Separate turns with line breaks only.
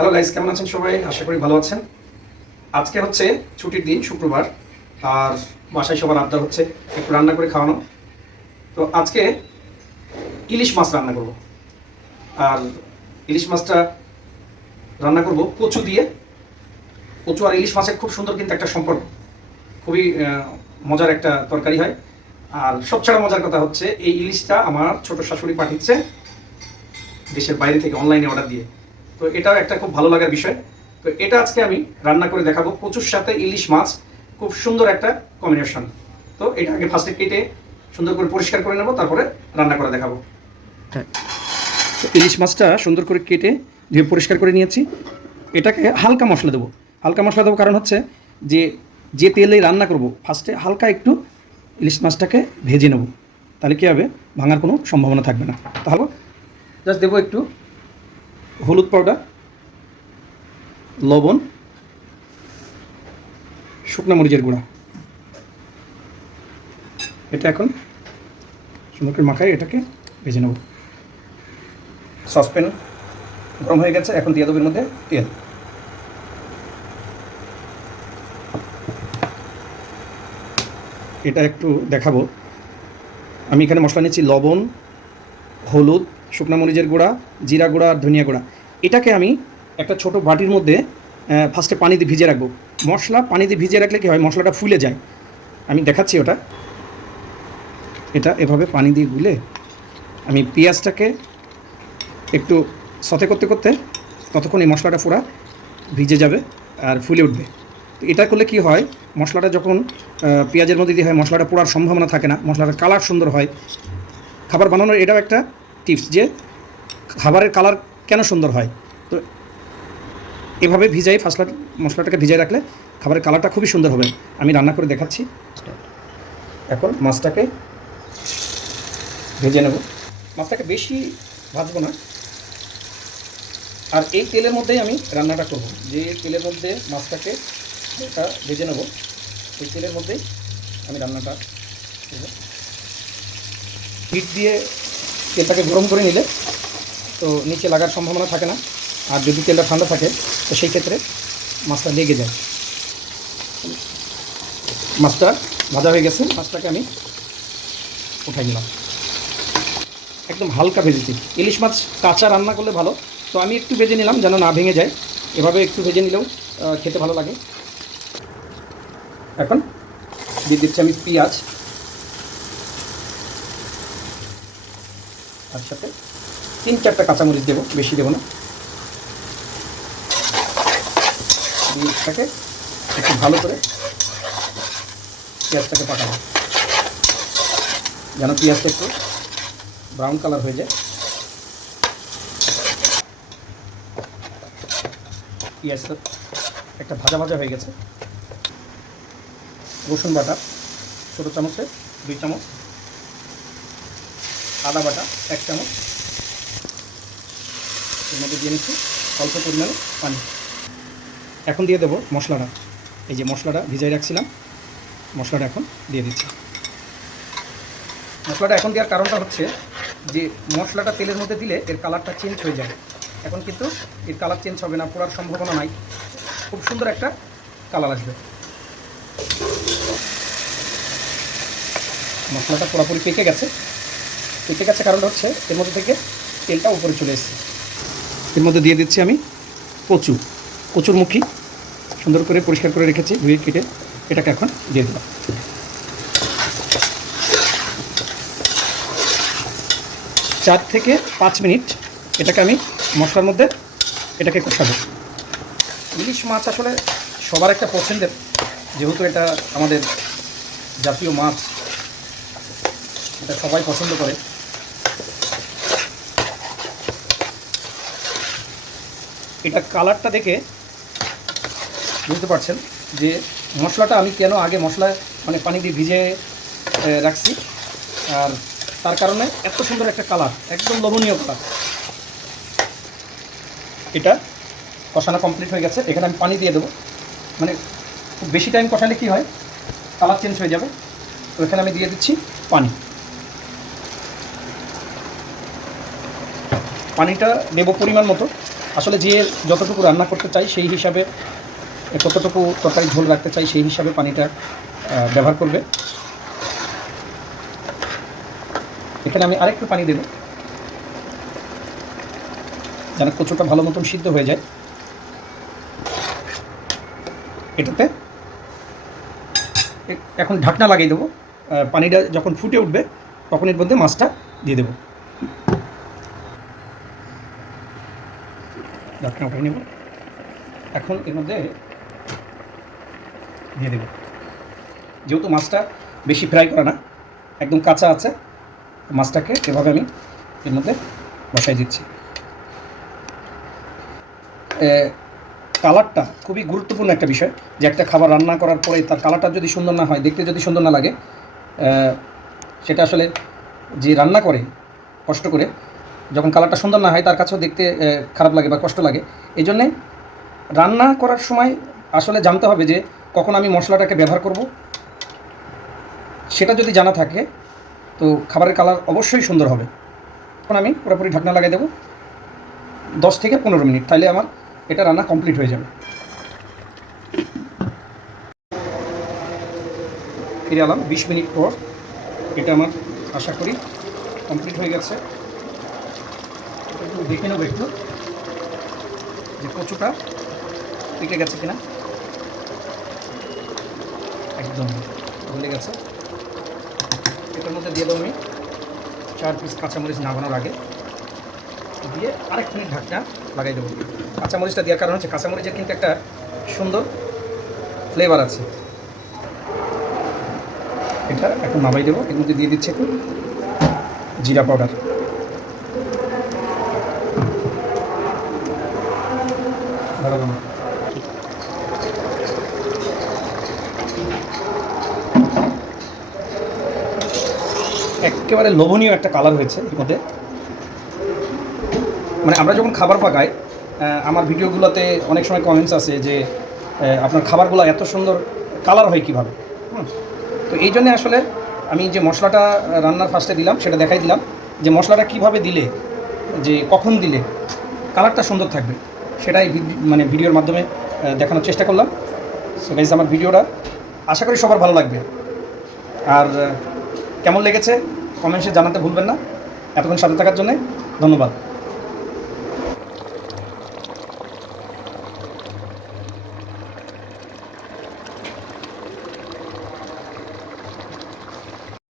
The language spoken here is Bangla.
হ্যালো গাইস কেমন আছেন সবাই? আশা করি ভালো আছেন। আজকে হচ্ছে ছুটির দিন, শুক্রবার। আর বাসায় সবার আবদার হচ্ছে একটু রান্না করে খাওয়ানো। তো আজকে ইলিশ মাছ রান্না করব। আর ইলিশ মাছটা রান্না করব কচু দিয়ে। কচু আর ইলিশ মাছের খুব সুন্দর কিন্তু একটা সম্পর্ক। খুবই মজার একটা তরকারি হয়। আর সবচেয়ে মজার কথা হচ্ছে, এই ইলিশটা আমার ছোট শাশুড়ি পাঠিয়েছে দেশের বাইরে থেকে অনলাইনে অর্ডার দিয়ে। তো এটাও একটা খুব ভালো লাগার বিষয়। তো এটা আজকে আমি রান্না করে দেখাবো। কচুর সাথে ইলিশ মাছ খুব সুন্দর একটা কম্বিনেশন তো এটা আগে ফার্স্টে কেটে সুন্দর করে পরিষ্কার করে নেব তারপরে রান্না করে দেখাবো। তো ইলিশ মাছটা সুন্দর করে কেটে ধুয়ে পরিষ্কার করে নিয়েছি। এটাকে হালকা মশলা দেবো। হালকা মশলা দেবো কারণ হচ্ছে যে যে তেলে রান্না করব ফার্স্টে হালকা একটু ইলিশ মাছটাকে ভেজে নেব। তাহলে কী হবে? ভাঙার কোনো সম্ভাবনা থাকবে না। তাহলে জাস্ট দেবো একটু হলুদ পাউডার, লবণ, শুকনো মরিচের গুঁড়া। এটা এখন সুন্দর করে মাখাই এটাকে ভেজে নেব। সসপ্যান গরম হয়ে গেছে, এখন দিয়ে দেবো এর মধ্যে তেল। এটা একটু দেখাবো। আমি এখানে মশলা নিচ্ছি লবণ, হলুদ শুকনো মরিচের গুঁড়া, জিরা গুঁড়া আর ধনিয়া গুঁড়া। এটাকে আমি একটা ছোট বাটির মধ্যে ফার্স্টে পানি দিয়ে ভিজে রাখব। মশলা পানি দিয়ে ভিজে রাখলে কী হয়? মশলাটা ফুলে যায়। আমি দেখাচ্ছি ওটা। এটা এভাবে পানি দিয়ে গুলে আমি পেঁয়াজটাকে একটু সতে করতে করতে ততক্ষণ এই মশলাটা পুরা ভিজে যাবে আর ফুলে উঠবে। তো এটা করলে কি হয়? মশলাটা যখন পেঁয়াজের মধ্যে দিয়ে হয়, মশলাটা পোড়ার সম্ভাবনা থাকে না, মশলাটার কালার সুন্দর হয়। খাবার বানানোর এটাও একটা টিপস যে খাবারের কালার কেন সুন্দর হয়। তো এভাবে ভিজাই ফার্স্ট মশলাটাকে ভিজাই রাখলে খাবারের কালারটা খুবই সুন্দর হবে। আমি রান্না করে দেখাচ্ছি। এখন মাছটাকে ভেজে নেব। মাছটাকে বেশি ভাজবো না। আর এই তেলের মধ্যেই আমি রান্নাটা করব। যে তেলের মধ্যে মাছটাকে এটা ভেজে নেব এই তেলের মধ্যেই আমি রান্নাটা করব। হিট দিয়ে তেলটাকে গরম করে নিলে তো নিচে লাগার সম্ভাবনা থাকে না। আর যদি তেলটা ঠান্ডা থাকে, তো সেই ক্ষেত্রে মাছটা লেগে যায়। মাছটা ভাজা হয়ে গেছে, মাছটাকে আমি উঠাই নিলাম। একদম হালকা ভেজেছি। ইলিশ মাছ কাঁচা রান্না করলে ভালো। তো আমি একটু ভেজে নিলাম যেন না ভেঙে যায়। এভাবে একটু ভেজে নিলেও খেতে ভালো লাগে। এখন দিয়ে দিচ্ছি আমি পেঁয়াজ। তার সাথে তিন চারটা কাঁচামরিচ দেবো, বেশি দেবো না। এটাকে একটু ভালো করে পেঁয়াজটাকে পাঠাবো যেন পেঁয়াজটা একটু ব্রাউন কালার হয়ে যায়। পেঁয়াজটা একটা ভাজা ভাজা হয়ে গেছে। রসুন বাটা, ছোটো চামচে, দুই চামচ। আদা বাটা, এক চামচ। এর মধ্যে দিয়ে নিচ্ছি অল্প পরিমাণে পানি। এখন দিয়ে দেবো মশলাটা। এই যে মশলাটা ভিজাই রাখছিলাম, মশলাটা এখন দিয়ে দিচ্ছি। মশলাটা এখন দেওয়ার কারণটা হচ্ছে যে, মশলাটা তেলের মধ্যে দিলে এর কালারটা চেঞ্জ হয়ে যায়। এখন কিন্তু এর কালার চেঞ্জ হবে না, পোড়ার সম্ভাবনা নাই। খুব সুন্দর একটা কালার আসবে। মশলাটা পুরোপুরি পেকে গেছে। পেকে গেছে কারণটা হচ্ছে এর মধ্যে থেকে তেলটা উপরে চলে এসেছে। এর মধ্যে দিয়ে দিচ্ছি আমি কচু কচুর মুখী সুন্দর করে পরিষ্কার করে রেখেছি ধুয়ে কেটে এটাকে এখন দিয়ে দিলাম। চার থেকে পাঁচ মিনিট এটাকে আমি মশলার মধ্যে এটাকে কষাবো। ইলিশ মাছ আসলে সবার একটা পছন্দের যেহেতু এটা আমাদের জাতীয় মাছ এটা সবাই পছন্দ করে। এটা কালারটা দেখে বুঝতে পারছেন যে মশলাটা আমি কেন আগে মশলা মানে পানি দিয়ে ভিজে রাখছি। আর তার কারণে এত সুন্দর একটা কালার, একদম লোভনীয় কালার। এটা কষানো কমপ্লিট হয়ে গেছে। এখানে আমি পানি দিয়ে দেবো। মানে খুব বেশি টাইম কষালে কি হয়? কালার চেঞ্জ হয়ে যাবে। তো এখানে আমি দিয়ে দিচ্ছি পানি। পানিটা দেবো পরিমাণ মতো। আসলে যে যতটুকু রান্না করতে চাই সেই হিসাবে, কতটুকু তরকারি ঝোল রাখতে চাই সেই হিসাবে পানিটা ব্যবহার করবে। এখানে আমি আরেকটু পানি দেব। যেন কচুটা ভালো মতন সিদ্ধ হয়ে যায়। এটাতে এখন ঢাকনা লাগিয়ে দেবো। পানিটা যখন ফুটে উঠবে, তখন এর মধ্যে মাছটা দিয়ে দেবো। ঢাকনা উঠে নেব। এখন এর মধ্যে দিয়ে দেব। যেহেতু মাছটা বেশি ফ্রাই করা না, একদম কাঁচা আছে, মাছটাকে এভাবে আমি এর মধ্যে বসাই দিচ্ছি। কালারটা খুবই গুরুত্বপূর্ণ একটা বিষয় যে একটা খাবার রান্না করার পরে তার কালারটা যদি সুন্দর না হয়, দেখতে যদি সুন্দর না লাগে সেটা আসলে যে রান্না করে, কষ্ট করে যখন কালারটা সুন্দর না হয়, তার কাছেও দেখতে খারাপ লাগে বা কষ্ট লাগে। এই জন্যে রান্না করার সময় আসলে জানতে হবে যে, কখন আমি মশলাটাকে ব্যবহার করব। সেটা যদি জানা থাকে, তো খাবারের কালার অবশ্যই সুন্দর হবে। এখন আমি পুরোপুরি ঢাকনা লাগিয়ে দেবো। দশ থেকে পনেরো মিনিট তাহলে আমার এটা রান্না কমপ্লিট হয়ে যাবে। ফিরে এলাম, বিশ মিনিট পর। এটা আমার আশা করি কমপ্লিট হয়ে গেছে। একটু দেখে নেব একটু যে কচুটা পেকে গেছে কিনা। একদম গলে গেছে। এটার মধ্যে দিয়ে দেবো আমি চার পিস কাঁচামরিচ নামানোর আগে। দিয়ে আরেক মিনিট ঢাকনা লাগাই দেবো। কাঁচামরিচটা দেওয়ার কারণ হচ্ছে কাঁচামরিচের কিন্তু একটা সুন্দর ফ্লেভার আছে। এটা এখন নামাই দেবো। এর মধ্যে দিয়ে দিচ্ছে একটু জিরা পাউডার। একেবারে লোভনীয় একটা কালার হয়েছে এর মধ্যে। মানে আমরা যখন খাবার পাকাই আমার ভিডিওগুলোতে অনেক সময় কমেন্টস আছে যে আপনার খাবারগুলো এত সুন্দর কালার হয় কীভাবে। তো এই জন্যে আসলে আমি যে মশলাটা রান্নার ফার্স্টে দিলাম, সেটা দেখাই দিলাম যে মশলাটা কীভাবে দিলে, যে কখন দিলে কালারটা সুন্দর থাকবে। সেটাই মানে ভিডিওর মাধ্যমে দেখানোর চেষ্টা করলাম। সো গাইজ আমার ভিডিওটা আশা করি সবার ভালো লাগবে। আর কেমন লেগেছে? কমেন্টসে জানাতে ভুলবেন না। এতক্ষণ সাথে থাকার জন্যে ধন্যবাদ।